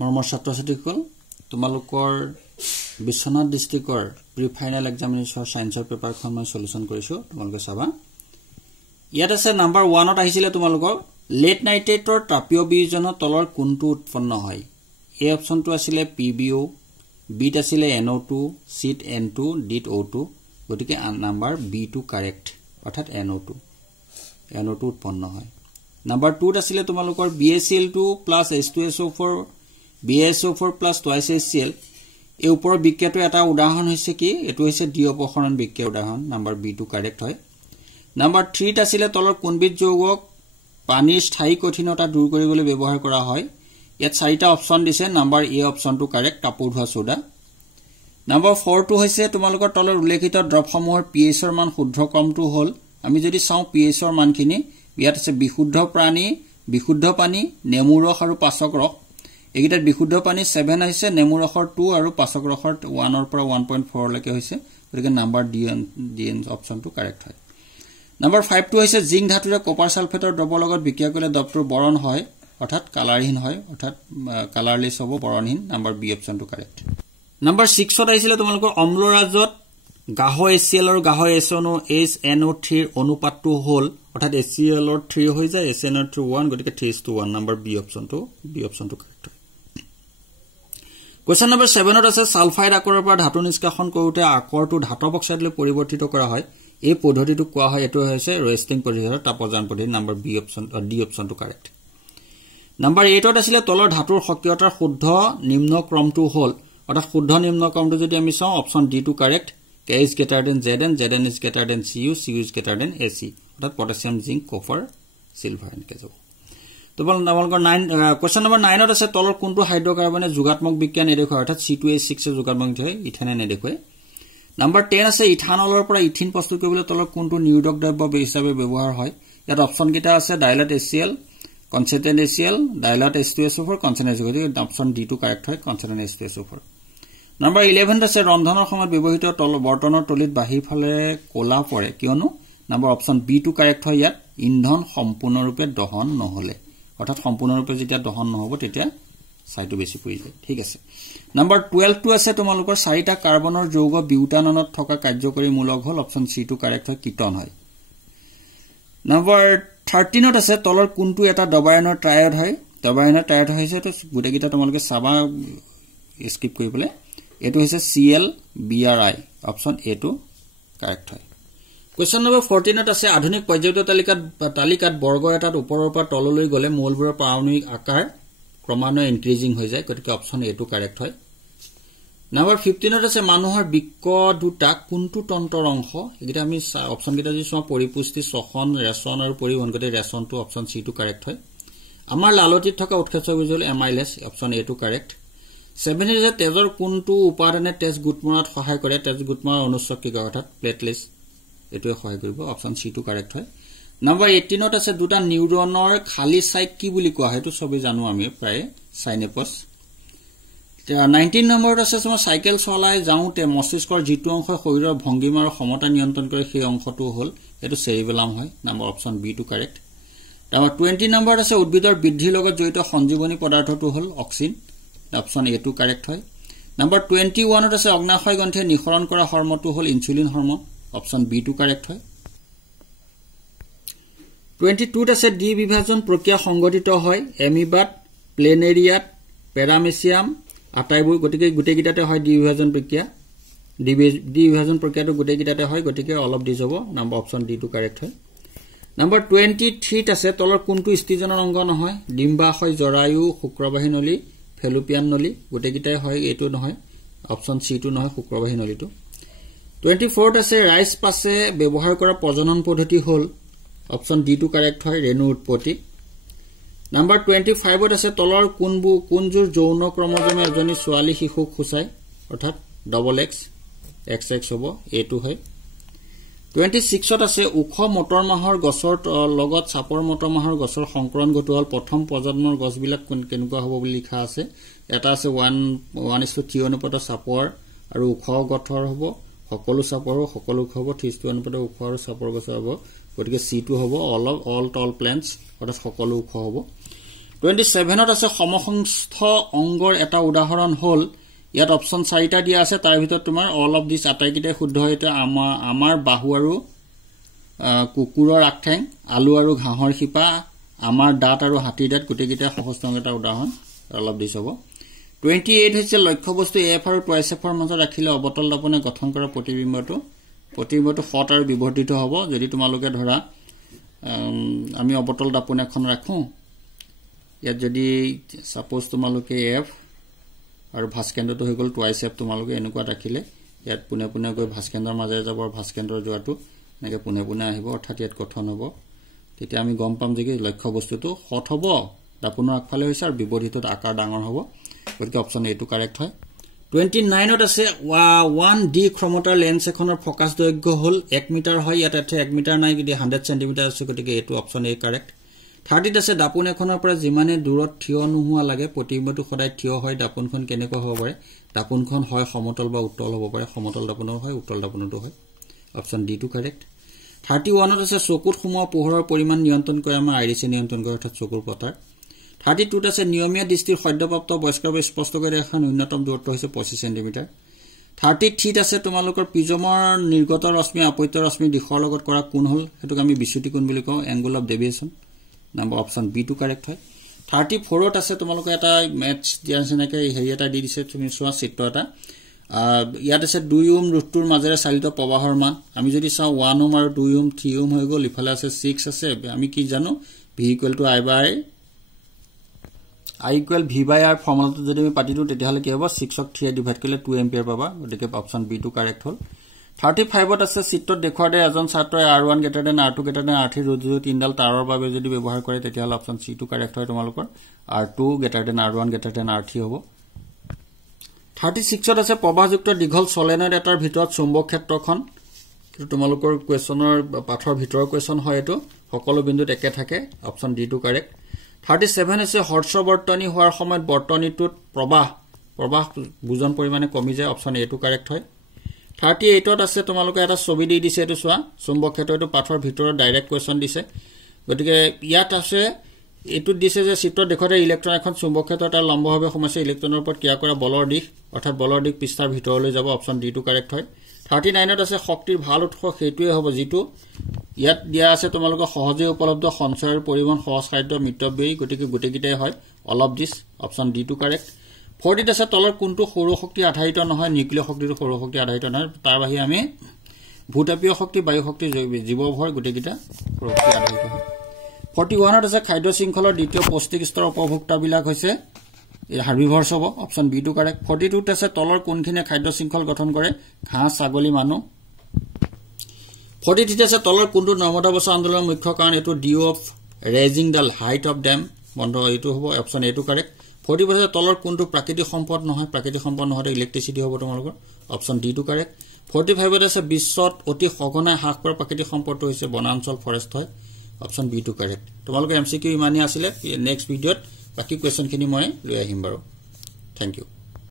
মৰমৰ ছাত্ৰ-ছাত্ৰীসকল তোমালোকৰ বিশ্বনাথ ডিস্ট্ৰিক্টৰ প্ৰি ফাইনাল এক্সামিনেশ্যন সায়েন্সৰ পেপাৰখন মই সলিউশন কৰিছো তোমালোকে চাবা ইয়াত আছে নাম্বাৰ 1 ত আহিছিলে তোমালোকৰ লেট নাইট্ৰেটৰ তাপীয় বিয়োজনৰ তলৰ কোনটো উৎপন্ন হয় এ অপচনটো আছিল PbO বি ত আছিল NO2 সি ত N2 ডি ত O2 গতিকে নাম্বাৰ B2 কাৰেক্ট অৰ্থাৎ NO2 উৎপন্ন হয় নাম্বাৰ 2 ত আছিল তোমালোকৰ BaCl2 H2SO4 BaSO4 twice HCl এই ওপৰৰ বিক্ৰিয়াটো এটা উদাহৰণ হৈছে কি এটো হৈছে ডি অপসৰণ বিক্ৰিয়া উদাহৰণ নাম্বাৰ B2 কাৰেক্ট হয় নাম্বাৰ 3 ত আছিল তলৰ কোনবিধ যৌগক পানীৰ স্থায়ী কঠিনতা দূৰ কৰিবলৈ ব্যৱহাৰ কৰা হয় ইয়াত চাৰিটা অপচন দিছে নাম্বাৰ এ অপচনটো কাৰেক্ট কাপোৰ ধোৱা সোডা নাম্বাৰ 4 টো হৈছে তোমালোকৰ তলৰ উল্লেখিত দ্ৰৱসমূহৰ pH ৰ মান শুদ্ধ ক্ৰমটো হ'ল আমি যদি চাও pH ৰ মানখিনি ইয়াত আছে বিশুদ্ধ পানী নেমু ৰস আৰু পাচক ৰস এগিটাৰ বিশুদ্ধ পানী 7 হৈছে নেমু ৰসৰ 2 আৰু পাচক ৰসৰ 1 ৰ পৰা 1.4 লৈকে হৈছে গতিকে নাম্বাৰ ডি অপচনটো কাৰেক্ট হয় নাম্বাৰ 5 টো হৈছে জিংক ধাতুৰে কপাৰ সালফেটৰ দ্ৰৱৰ লগত বিক্ৰিয়া কৰিলে দ্ৰৱটোৰ বৰণ হয় অৰ্থাৎ কালাৰহীন হয় অৰ্থাৎ কালাৰলেস হ'ব বৰণহীন নাম্বাৰ বি অপচনটো কাৰেক্ট নাম্বাৰ 6 ত আহিছিল তোমালোকৰ অম্লৰাজত গাঢ় HCl আৰু গাঢ় SNO3 ৰ অনুপাতটো হ'ল অৰ্থাৎ HCl ৰ 3 হৈ যায় SNO3 1 গতিকে 3:1 নাম্বাৰ বি অপচনটো কাৰেক্ট হয় কোৱেশ্চন নম্বৰ 7 ত আছে সালফাইড আকৰৰ পৰা ধাতু নিষ্কাশন কৰোতে আকৰটো ধাতব অক্সাইডলৈ পৰিৱৰ্তিত কৰা হয় এই পদ্ধতিটো কোৱা হয় এটো হৈছে ৰোস্টিং পদ্ধতি তাপজান পদ্ধতি নাম্বাৰ বি অপচন ডি অপচনটো কাৰেক্ট নাম্বাৰ 8 ত আছিল তলৰ ধাতুৰ সক্ৰিয়তাৰ শুদ্ধ নিম্ন ক্ৰমটো হ'ল অৰ্থাৎ শুদ্ধ নিম্ন ক্ৰমটো যদি আমি চাও অপচন ডি টু correct K is greater than Zn Zn is greater than Cu is greater than Ac অর্থাৎ পটাসিয়াম জিংক কপাৰ সিলভাৰ এনেকে যাব তোমালোকৰ 9 কোৱেশ্চন নম্বৰ 9 ত আছে তলৰ কোনটো হাইড্ৰকাৰ্বনে যোগাত্মক বিক্ৰিয়া নেদেখুৱায় অৰ্থাৎ C2H6 এৰ যোগাত্মক হয় ইথানে নেদেখুৱায় নাম্বাৰ 10 আছে ইথানলৰ পৰা ইথিন প্ৰস্তুত কৰিবলৈ তলৰ কোনটো নিৰোধক দ্ৰব্য হিচাপে ব্যৱহাৰ হয় ইয়াত অপচন কিটা আছে dilate HCl কনচেন্ট্ৰেট HCl dilate H2SO4 কনচেন্ট্ৰেট গতিকে অপচন ডি টু কাৰেক্ট হয় কনচেন্ট্ৰেট H2SO4 নাম্বাৰ 11 আছে ৰন্ধনৰ সময়ত ব্যৱহৃত বৰ্তনৰ তলিত বাহিৰ ফালে কোলা পৰে কিয়নো নাম্বাৰ অপচন B2 কাৰেক্ট হয় ইয়াত ইন্ধন সম্পূৰ্ণৰূপে দহন নহলে অৰ্থাৎ সম্পূৰ্ণৰূপে যেতিয়া দহন নহব তেতিয়া সাইটো বেছি পৰি যায় ঠিক আছে নাম্বাৰ 12 টো আছে তোমালোকৰ চাৰিটা কাৰ্বনৰ যৌগ বিউটাননত থকা কাৰ্যকৰী মূলক হ'ল অপচন C2 কাৰেক্ট হয় কিটন হয় নাম্বাৰ 13 ত আছে তলৰ কোনটো এটা ডবায়নৰ ট্ৰায়ড হয় ডবায়নৰ ট্ৰায়ড হৈছে তো গুটেকিটা তোমালোকে চাবা স্কিপ কৰিবলে এটো হৈছে ClBrI অপচন এ টু কাৰেক্ট হয় কোৱেশ্চন নম্বৰ 14 ত আছে আধুনিক পৰ্যায়ত তালিকাত বৰ্গ এটাত ওপৰৰ পৰা তললৈ গলে মৌলবোৰৰ পাৰমাণবিক আকাৰ ক্ৰমান্বয়ে ইনক্ৰিজিং হৈ যায় গতিকে অপচন এ টু কাৰেক্ট হয় নাম্বাৰ 15 ত আছে মানুহৰ বৃক্ক দুটা কোনটো তন্ত্ৰৰ অংশ এগিটা আমি অপচন কিটা যদি চাও পৰিপুষ্টি শ্বসন ৰেচন আৰু পৰিবহন গতে ৰেচনটো অপচন C টু কাৰেক্ট হয় আমাৰ লালটিত থকা উৎকেচক বিজল এমাইলেজ অপচন এ টু কাৰেক্ট 7 is তেজৰ কোনটো উপাদানে তেজ গুটমৰাত সহায় কৰে তেজ গুটমৰাৰ অনুচ্চক্ৰিক অৰ্থাৎ প্লেটলেটস এটো সহায় কৰিব অপচন C2 কাৰেক্ট হয় নাম্বাৰ 18 ত আছে দুটা নিউৰনৰ খালি সাইট কি বুলি কোৱা হয় তো সবে জানো আমি প্ৰায় সাইনেপস 19 নম্বৰত আছে তোমাৰ সাইকেল চলাই যাওতে মস্তিষ্কৰ জিটো অংশ শৰীৰৰ ভংগিমা আৰু সমতা নিয়ন্ত্ৰণ কৰে সেই অংশটো হ'ল এটো সেৰিবেলাম হয় number option B2 correct number 20 নম্বৰত আছে উদ্ভিদৰ বৃদ্ধিৰ লগত জড়িত সঞ্জীৱনী পদাৰ্থটো হ'ল অক্সিন অপচন এ টু কাৰেক্ট হয় নাম্বাৰ 21 ত আছে অগ্নাশয় গ্ৰন্থে নিঃসৰণ কৰা হৰমটো হ'ল insulin hormone option B2 correct হয় 22 ত আছে ডি বিভাজন প্ৰক্ৰিয়া সংঘটিত হয় এমিবাত প্লেনেৰিয়াত পেৰামেচিয়াম আটাইবোৰ গতিকে গুটেকিটাতে হয় ডি বিভাজন প্ৰক্ৰিয়া ডি বিভাজন প্ৰক্ৰিয়াটো গুটেকিটাতে হয় গতিকে অলপ দি যাব নাম্বাৰ অপচন ডি টু কাৰেক্ট হয় নাম্বাৰ 23 ত আছে তলৰ কোনটো স্থিজনৰ অংগ নহয় ডিম্বাশয় জৰায়ু শুক্ৰবাহী নলী ফেলোপিয়ান নলী গুটেকিটাই হয় এটো নহয় অপচন C2 নহয় শুক্ৰবাহী নলীটো 24 ত আছে ৰাইস পাছে ব্যৱহাৰ কৰা প্ৰজনন পদ্ধতি হ'ল অপচন D2 কাৰেক্ট হয় ৰেণু উৎপত্তি নাম্বাৰ 25 ত আছে তলৰ কোনজোৰ যৌন ক্ৰমজমে এজনী ছোৱালী শিশুক খুচায় অৰ্থাৎ ডবল X XX হ'ব এটো হয় 26 ত আছে উখ মটৰ মাহৰ গছৰ লগত চাপৰ মটৰ মাহৰ গছৰ সংকৰণ ঘটোৱাল প্ৰথম প্ৰজন্মৰ গছবিলাক কেনেকুৱা হ'ব বুলি লিখা আছে এটা আছে 1:3 অনুপাতৰ চাপৰ আৰু উখ গঠৰ হ'ব সকলো চাপৰ সকলো উখ হ'ব 3:1 অনুপাতৰ উখ আৰু চাপৰ গছ হ'ব গতিকে C2 হ'ব অল টল প্লান্টস অৰ্থাৎ সকলো উখ হ'ব 27ত আছে সমসংস্থ অংগৰ এটা উদাহৰণ হল ইয়াত অপচন 4টা দিয়া আছে তাৰ ভিতৰত তোমাৰ অল অফ দিস আটাইকিটা শুদ্ধ হয়তে আমাৰ বাহু আৰু কুকুৰৰ আগঠেং আলু আৰু ঘাঁহৰ শিপা আমাৰ দাঁত আৰু হাতীৰ দাঁত গুটেকিটা সমসংস্থ অংগৰ এটা উদাহৰণ অল অফ দিস হ'ব 28 হৈছে লক্ষ্যবস্তু এফ আৰু টুৱাইচএফৰ মাজত ৰাখিলে অবতল দাপনে গঠন কৰা প্ৰতিবিম্বটো হট আৰু বিবৰ্ধিত হ'ব যদি তোমালোকে ধৰা আমি অবতল দাপন এখন ৰাখো ইয়াত যদি সাপোজ তোমালোকে এফ আৰু ভাস্কেন্দ্ৰটো হৈ গল টুৱাইচএফ তোমালোকে এনেকুৱা ৰাখিলে ইয়াত পুনে পুনে গৈ ভাস্কেন্দ্ৰৰ মাজে যাব আৰু ভাস্কেন্দ্ৰৰ যোৱাটো এনেকৈ পুনে পুনে আহিব অৰ্থাৎ ইয়াত গঠন হ'ব তেতিয়া আমি গম পাম যে লক্ষ্যবস্তুটো হট হ'ব দাপনৰ আগফালে হৈছে আৰু বিবৰ্ধিতত আকাৰ ডাঙৰ হ'ব গতিকে অপচন এ টো কাৰেক্ট হয় 29ত আছে 1D ক্ষমতাৰ লেন্স এখনৰ ফোকাস দৈৰ্ঘ্য হল 1 মিটাৰ হয় ইয়াত 1 মিটাৰ নাই যদি 100 সেন্টিমিটাৰ আছে গতিকে এটো অপচন এ কাৰেক্ট 30ত আছে দাপন এখনৰ পৰা যিমানে দূৰত থিয় নোহোৱা লাগে প্ৰতিবিম্বটো সদায় থিয় হয় দাপনখন কেনেকৈ হ'ব পাৰে দাপনখন হয় সমতল বা উত্তল হ'ব পাৰে সমতল দাপনৰ হয় উত্তল দাপনটো হয় অপচন ডি টো কাৰেক্ট 31ত আছে চকুত সোমোৱা পোহৰৰ পৰিমাণ নিয়ন্ত্ৰণ কৰে আমাৰ আইৰিছে নিয়ন্ত্ৰণ কৰে অৰ্থাৎ চকুৰ পতাৰ 32ত আছে নিয়মীয়া দৃষ্টিৰ সদ্যপ্ৰাপ্ত বয়স্কৰ বাবে স্পষ্ট কৰি এখন ন্যূনতম দূৰত্ব হৈছে 25 সেন্টিমিটাৰ 33ত আছে তোমালোকৰ প্ৰিজমৰ নিৰ্গত ৰশ্মি আপত্য ৰশ্মি দিশৰ লগত কৰা কোণ হল হেতুক আমি বিচ্যুতি কোণ বুলি কওঁ angle of deviation number option B টো কাৰেক্ট হয় 34ত আছে তোমালোকৰ এটা ম্যাথছ দিয়া আছে হেৰি এটা দি দিছে তুমি চোৱা চিত্ৰ এটা ইয়াত আছে 2 ওম ৰুটটোৰ মাজেৰে চালিত প্ৰবাহৰ মান আমি যদি চাও 1 ওম আৰু 2 ওম 3 ওম হৈ গল ইফালে আছে 6 আছে আমি কি জানো v = I equal v by r ফৰ্মুলাটো যদি আমি পাতি দিও তেতিয়া হলে কি হ'ব 6 ক 3 ডিভাইড কৰিলে 2 এম্পিয়াৰ পাবা গতিকে অপচন বি টো কাৰেক্ট হল 35ত আছে চিত্ৰত দেখুৱাতে এজন ছাত্ৰই r1 > r2 > r3 ৰোধ তিনডাল তাৰৰ বাবে যদি ব্যৱহাৰ কৰে তেতিয়া হলে অপচন সি টো কাৰেক্ট হয় তোমালোকৰ r2 > r1 > r3 হ'ব 36ত আছে প্ৰবাহযুক্ত দীঘল সলেনয়েড এটাৰ ভিতৰত চুম্বক ক্ষেত্ৰখন কিন্তু তোমালোকৰ কোৱেশ্চনৰ পাঠৰ ভিতৰৰ কোৱেশ্চন হয় এটো সকলো বিন্দুত একে থাকে অপচন ডি টো কাৰেক্ট 37 আছে হৰ্ষ বৰ্তনী হোৱাৰ সময়ত বৰ্তনীটোত প্ৰবাহ বুজন পৰিমাণে কমি যায় অপচন এ টো কাৰেক্ট হয় 38ত আছে তোমালোকে এটা ছবি দি দিছে এটো চোৱা চুম্বক ক্ষেত্ৰটো পাঠৰ ভিতৰৰ ডাইৰেক্ট কোৱেশ্চন দিছে গতিকে ইয়াত আছে এটো দিছে যে চিত্ৰত দেখুৱাতে ইলেক্ট্ৰন এখন চুম্বক ক্ষেত্ৰত এটা লম্বভাৱে সোমাইছে ইলেক্ট্ৰনৰ ওপৰত ক্ৰিয়া কৰা বলৰ দিশ অৰ্থাৎ বলৰ দিশ পৃষ্ঠৰ ভিতৰলৈ যাব অপচন ডি টো কাৰেক্ট হয় 39ত আছে শক্তিৰ ভাল উৎস সেইটোৱে হ'ব যেটো ইয়াত দিয়া আছে তোমালোকৰ সহজে উপলব্ধ সঞ্চয়ৰ পৰিমাণ সহজ খাদ্য মিতব্যয়ী গতিকে গুটেকিটাই হয় all of this option D টো কাৰেক্ট 40ত আছে তলৰ কোনটো সৌৰ শক্তি আধাৰিত নহয় নিউক্লিয় শক্তিৰ সৌৰ শক্তি আধাৰিত নহয় তাৰ বাহিৰে আমি ভূতাপীয় শক্তি বায়ু শক্তি জীৱভৰ গুটেকিটা সৌৰ শক্তি আধাৰিত হয় 41ত আছে খাদ্য শৃংখলৰ দ্বিতীয় পৌষ্টিক স্তৰ উপভোক্তা বিলাক হৈছে হাৰ্বিভৰছ হ'ব অপচন বি টো কাৰেক্ট 42ত আছে তলৰ কোনখিনে খাদ্য শৃংখল গঠন কৰে ঘাঁহ ছাগলী মানুহ 43ত আছে তলৰ কোনটো নৰ্মদা বচা আন্দোলনৰ মুখ্য কাৰণ এটো due of raising the height of dam বন্ধ এটো হ'ব অপচন এ টো কাৰেক্ট 40% তলৰ কোনটো প্ৰাকৃতিক সম্পদ নহয় প্ৰাকৃতিক সম্পদ নহতে ইলেক্ট্ৰিচিটি হ'ব তোমালোকৰ অপচন ডি টো কাৰেক্ট 45ত আছে বিশ্বত অতি সঘনাই হ্ৰাস কৰা প্ৰাকৃতিক সম্পদটো হৈছে বনাঞ্চল ফৰেষ্ট হয় অপচন বি টো কাৰেক্ট তোমালোকৰ এমসিকিউ ইমানই আছিল নেক্সট ভিডিঅত বাকি কোৱেশ্চন খিনি মই লৈ আহিম বাৰু থ্যাংক ইউ